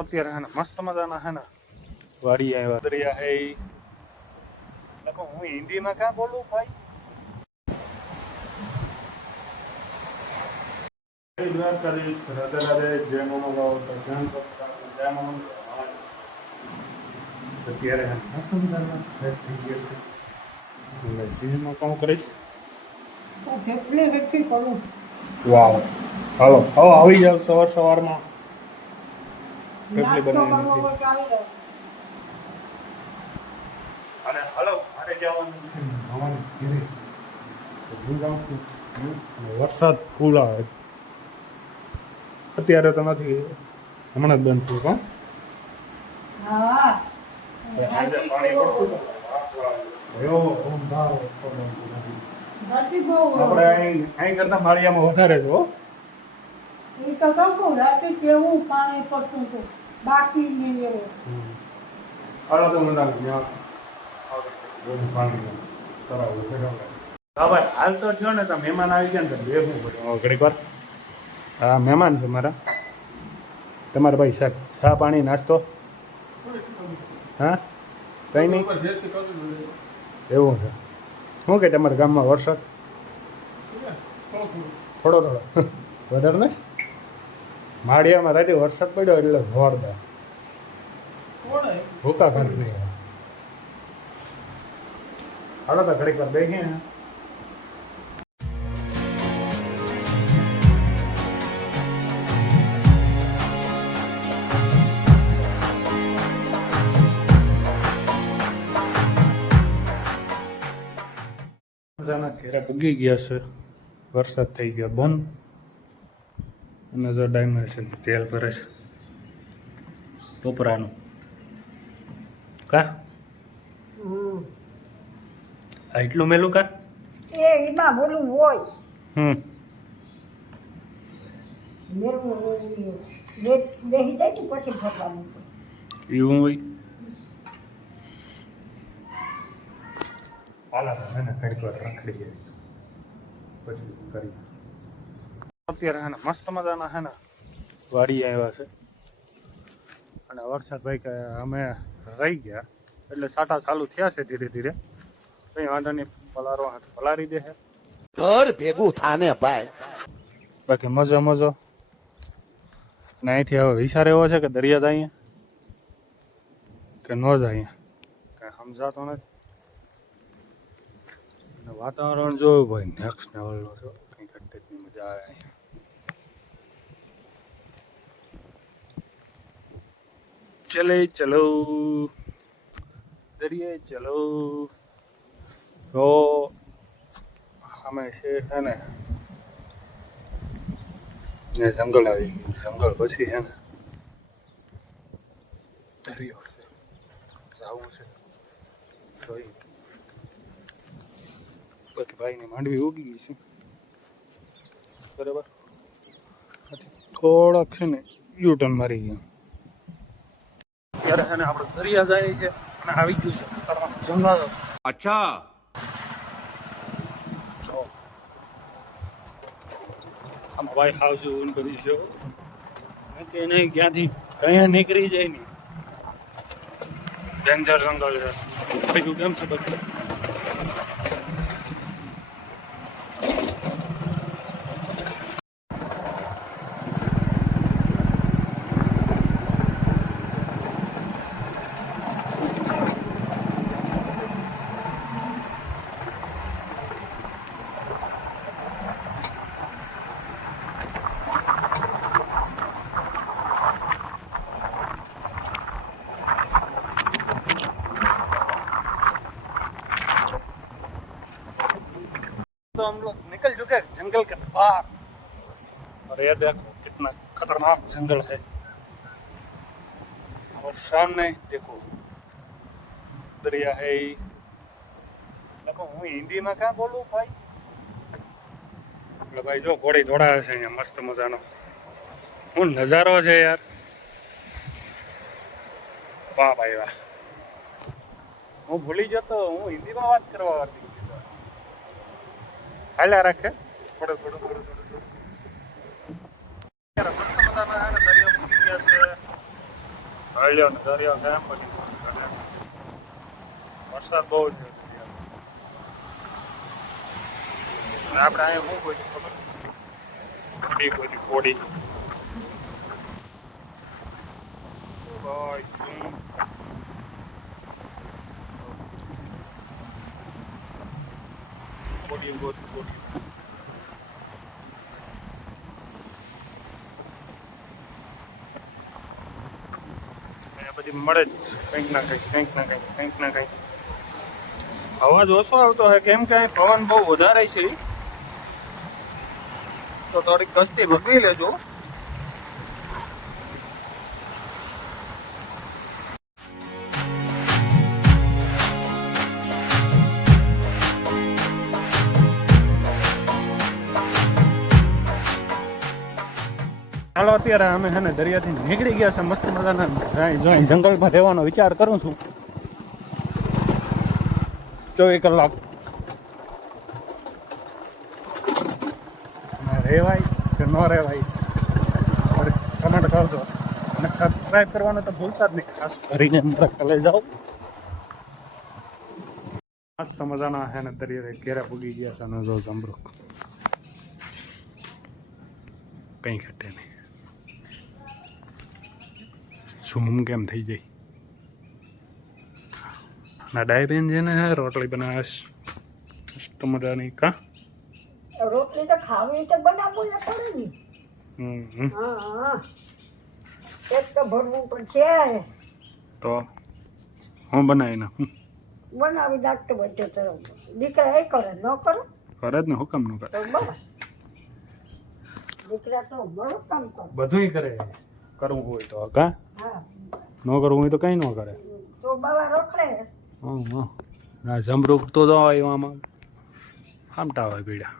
અત્યારે હે ને મસ્ત મજાના હે ને વાડી આવ્યા દરિયા હે લખો હું હિન્દીમાં ક્યાં બોલું ભાઈ દ્વારકાધીશ રાધે રાધે જય મમગાવ જય મમ અત્યારે હે મસ્ત મજાના ફ્રેશ થઈ ગયા છે એટલે સીઝનમાં કામ કરીશ વાવ હાલો ખાઓ આવી જાવ સવારમાં કેટલી બનાવી અને હલો મારે જવાનું છે હવાની ઘેરે તો હું જાઉં છું અને વરસાદ ફૂલ આવે અત્યારે તો નથી હમણાં જ બંધ થયું સાંજે પાણી પડતું આપણે અહીં કરતા માળિયામાં વધારે છે હો એ તો કહું રાતે કેવું પાણી પડતું હતું બાકી નહીં એવું હાલો તો મને પાણી કરાવું હવે હાલ તો થયો ને તો મહેમાન આવી ગયા ને તો બેસવું પડ્યું ઘડીક વાર હા મહેમાન છે મારા તમારા ભાઈ સાહેબ ચા પાણી નાસ્તો હા કંઈ નહીં એવું છે શું કે તમારા ગામમાં વરસાદ થોડો વધારે ને માળિયામાં રાતે વરસાદ પડ્યો એટલે જોરદાર ભૂકા ઘર નહીં હાલો તો ઘડીક વાર બેસીએ ને મજાના ઘેરા ઉગી ગયા છે વરસાદ થઈ ગયો બંધ અને જો ડાયમંડ છે તેલ ભરે છે ટોપરાનું કા એટલું મેલું કા એમાં બોલું હોય મેળવું હોય બેસી જાય તો પછી ભરવાનું એવું હોય પાલા હે ને ઘડીક વાર રાખડી જાય પછી કરી અત્યારે હે ને મસ્ત મજાના હે ને વાડી આવ્યા છે અને વરસાદ ભાઈ કે અમે રહી ગયા એટલે સાટા ચાલુ થયા છે ધીરે ધીરે કંઈ વાંધો નહીં પલારો હાથ પલારી દે છે ઘર ભેગું થાને ભાઈ બાકી મજો અને અહીંથી હવે વિચાર એવો છે કે દરિયા જાય કે ન જાય કાંઈ સમજાતો નથી અને વાતાવરણ જોયું ભાઈ નેક્સ્ટ લેવલનો છો કંઈ કંટેકની મજા આવે અહીંયા ચલો દરિયે ચલો તો અમે છે ને જંગલ આવી ગયું જંગલ પછી છે ને દરિયો છે જવું છે જોઈ બાકી ભાઈની માંડવી ઉગી ગઈ છે બરાબર થોડાક છે ને યુટર્ન મારી ગયા ત્યારે છે ને આપણે દરિયા જાય છે અને આવી ગયું છે જંગલ અચ્છા આમાં ભાઈ હાવ જોવું કરી છે કે નહીં ક્યાંથી કયા નીકળી જાય નહીં ડેન્જર જંગલ છે બીજું કેમ છે બધું तो हम लोग निकल चुके हैं जंगल के बाहर और ये देखो कितना खतरनाक जंगल है और सामने देखो दरिया है देखो હું હિન્દીમાં ક્યાં બોલું ભાઈ એટલે ભાઈ જો ઘોડી દોડાવે છે અહીંયા મસ્ત મજાનો હું નજારો છે યાર વાહ ભાઈ વાહ હું ભૂલી જતો હું હિન્દીમાં વાત કરવા વાળી હાલ્યા રાખે થોડું મસ્ત મજાના દરિયા મૂકી ગયા છે મળ્યો ને દરિયો કેમ બની ગયો? વરસાદ બહુ છે આપણે અહીંયા શું કોઈ ખબર કોડી કોઈ કોડી ભાઈ શું કોડી કોડી બધી મળે જ કંઈક ના કંઈક અવાજ ઓછો આવતો હોય કેમ કે અહીં પવન બહુ વધારે છે તો થોડીક કસ્તી ભગવી લેજો. ચાલો અત્યારે અમે છે ને દરિયાથી નીકળી ગયા છે મસ્ત મજાના જો અહીં જંગલમાં રહેવાનો વિચાર કરું છું 24 કલાક રેવાય કે ન રેવાય કમેન્ટ કરજો અને સબસ્ક્રાઈબ કરવાનું તો ભૂલતા જ નહીં ખાસ કરીને મારા કલે જાઓ. મસ્ત મજાના છે ને દરિયા ઘેરા પૂગી ગયા છે અને જો જમરૂક કંઈ ઘટે નહીં ઝૂમ કેમ થઈ જાય ના ડાયરેન છે ને રોટલી બનાવે મસ્ત મજાની કા રોટલી તો ખાવી તો બનાવવું જ પડે ને. હા હા એક તો ભરવું પણ છે તો હું બનાવી નાખું બનાવી નાખતો બધે તો દીકરા એ કરે ન કરે કરે જ ને હુકમ ન કરે તો બરાબર દીકરા તો બરો કામ કરે બધુંય કરે કરવું હોય તો કા હા ન કરવું હોય તો કંઈ ન કરે. તો બાવા રોકડે હા ના જમરૂક તો જો આમાં આમટા હોય પીડા